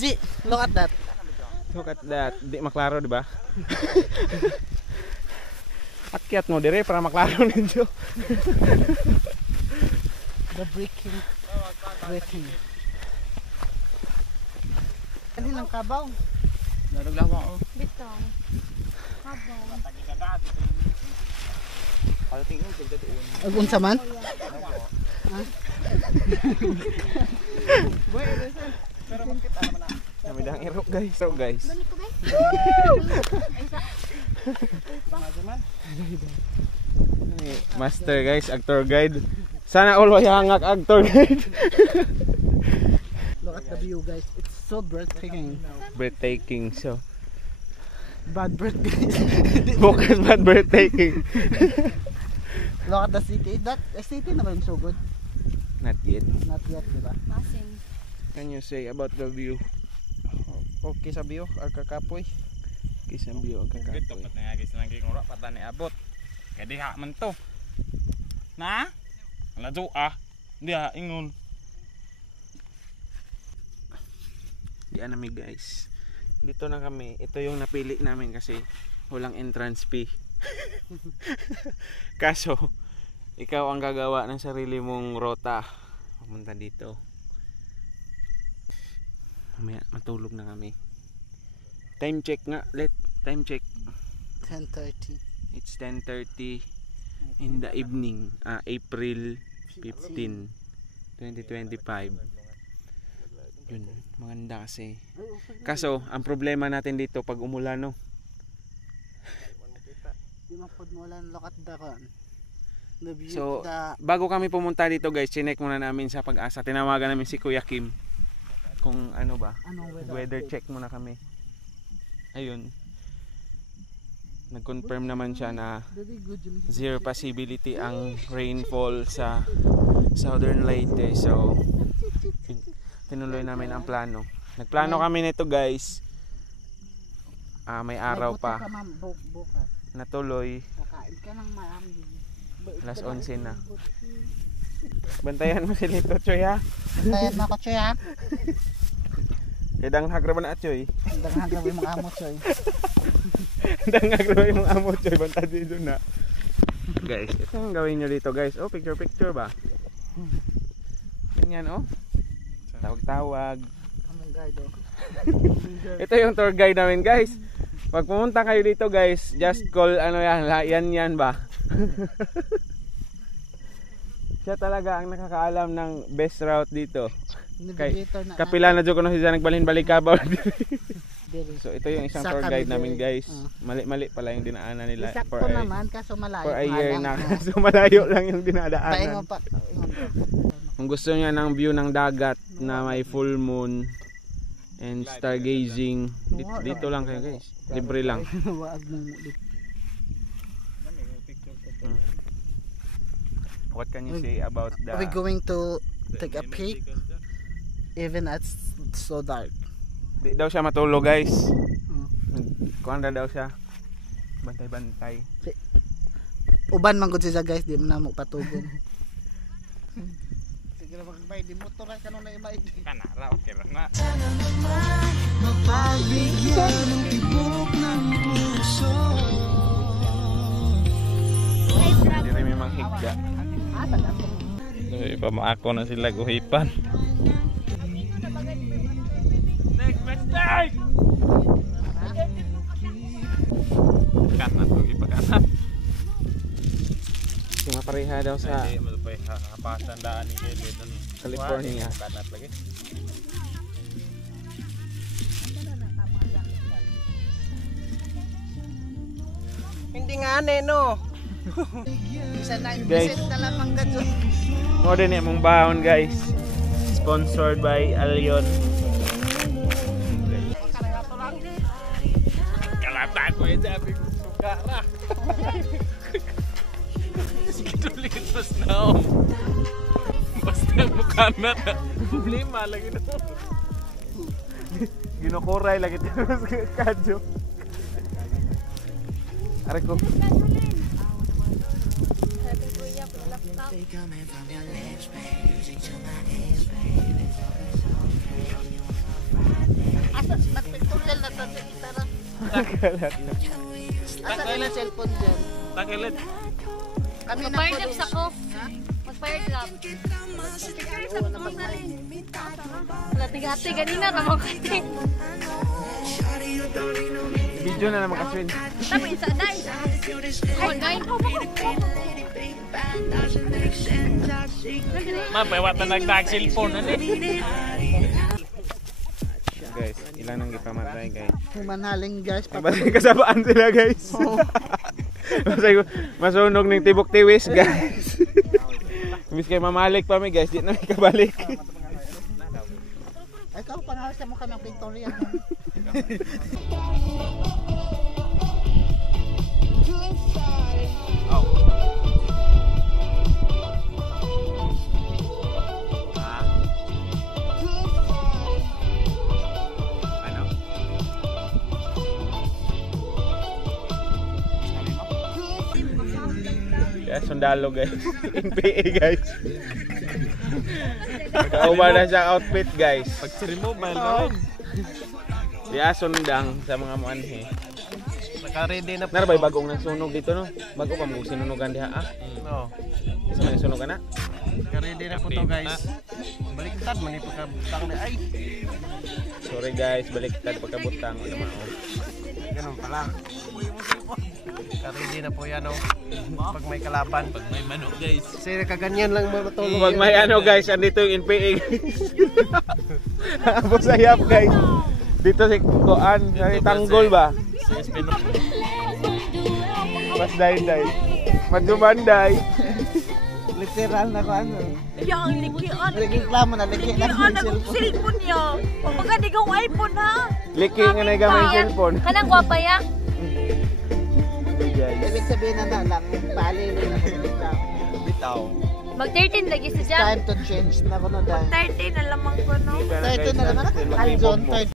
G, look at that. Look at that. Di maklaro, di ba? Akyat mo dire para maklaro ninyo. The breaking. Ano lang kabaw? Narog lang ako. Bitong. Kabaw. Kalau tingin ko dito. Agun sa man? Boy, listen. Pero makita naman na. Kami dang irok guys. So guys. Balik ko guys. Master guys, actor guide. Sana all hangak actor guide. Look at the view guys. It's so breathtaking. Breathtaking so. Bad breath guys. Focus bad breathtaking. Look at the city. That city na ba yung so good? Not yet. Not yet, diba? Masin. Can you say about the view? Okay sa view, agkakapoy. Kisang view ang Gito kakapoy. pat nga guys lang kay ngora pata ni abot. Kay diha man to. Na? Lajo Diha ingon. Diyan namin guys. Dito na kami. Ito yung napili namin kasi walang entrance fee. Kaso ikaw ang gagawa ng sarili mong rota. Pumunta dito. Mamaya matulog na kami. Time check nga. Time check. 10:30. It's 10:30 in the evening. April 15, 2025. Yun, maganda kasi. Kaso, ang problema natin dito pag umulan, no? Di mapod mo lang, look at the the view. So, the bago kami pumunta dito guys, chinek muna namin sa Pag-asa. Tinawagan namin si Kuya Kim. Kung ano ba, anong weather check muna kami. Ayun. Nag-confirm naman siya na Very good yung zero possibility ang rainfall sa Southern Leyte. So, tinuloy namin ang plano. Nagplano kami nito guys. May araw pa. Bukas. Natuloy. Kakain ka ng marami. Alas 11 na. Bantayan mo si Lito, Choy ha? Tayan na ko, Choy ha? Kadang hagraban na, Choy. Daghan gawin mga amo, Choy. Kadang hagraban yung amo, Choy. Bantay dito na. Guys, ito ang gawin nyo dito guys. Oh, picture ba? Ganyan oh. Tawag-tawag. Among guide oh. Ito yung tour guide namin guys. Pag pumunta kayo dito guys, just call ano yan ba? Siya talaga ang nakakaalam ng best route dito. Kay kapila na ko na siya nagbalhin-balik kabaw. So ito yung isang tour guide namin guys. Mali-mali pala yung dinaanan nila. Sakto naman kaso malayo. For a year na. So malayo lang yung dinadaanan. Pa. Kung gusto niya ng view ng dagat na may full moon and stargazing, dito lang kayo guys. Libre lang. What can you say about the... Are we going to take a peek even at so dark? Di daw siya matulog guys. Kuan daw siya. Bantay-bantay. Uban man gud siya guys, di mo na mo patugon. Sige ra magbay di motor ka no na imay. Kanara okay ra na. Mapagbigyan ng tibok ng puso. Hindi rin may manghigda. Pamaako na sila guhipan. Next mistake! Kanan to ipakanan. Mapareha daw sa Hindi mo pa kapasandaan ni dito ni California. Kanan lagi. Hindi nga no. Isa na Guys. visit na lamang gadyo. Mo din yung bahon guys. Sponsored by Alyon. Kalata ko yung sabi ko sukara. Sige tuloy sa snow. Basta mukha na. Problema lagi na. Ginukuray lagi dito sa kadyo. Aray ko. Nagpictorial na tayo sa gitara. Nakalat na. Asa ka na cellphone dyan? Takilit. Kanina Mag-fire po drops doon. ako. Mag-fire drop. Oo, napag-mic. Wala, tigati. Ganina naman kasi. Video na naman kaswin. Tapi isa, day. Oh, nine. Mapawat na nagdag-cellphone. Ano Guys, ilang nang ipamatay guys. Humanhaling guys. Basta kasabaan sila guys. Masunog ng tibok tiwis guys. Imbis kayo mamalik pa mi guys, di na may kabalik. Ay, ikaw pangalas mo kami ang pictorial. Ano? Kaya sundalo guys. MPA guys. Kauba na siya outfit guys. Pag-remove na rin. Kaya sundang sa mga manhe. Naka-ready na po. Narabay bagong nagsunog dito no. Bago pa mo sinunugan diha ah. No. Isa man sunog na. Naka-ready na po to guys. Baliktad man ito ka butang na ay. Sorry guys, baliktad pagkabutang ano mao. Ganun pala. Naka-ready na po yan oh. Pag may kalaban. Pag may manok guys. Kasi nakaganyan lang matulog. Pag may ano guys, andito yung NPA guys. Abo sayap guys. Dito si Koan, sa Tanggol ba? Mas day. Madumanday. Literal na ko ano. Yang likian. Reklamo na, liki na Likian yung ang cellphone. cellphone niya. Pagka di kang iPhone ha. Liki nga na gamay cellphone. Kanang gwapa ya. Guys. Ibig sabihin na lang, palilo na ko na. Bitaw. Mag 13 lagi sa It's dyan. time to change na ko na dahil. 13 na lamang ko no. 13 na naman, Aljon,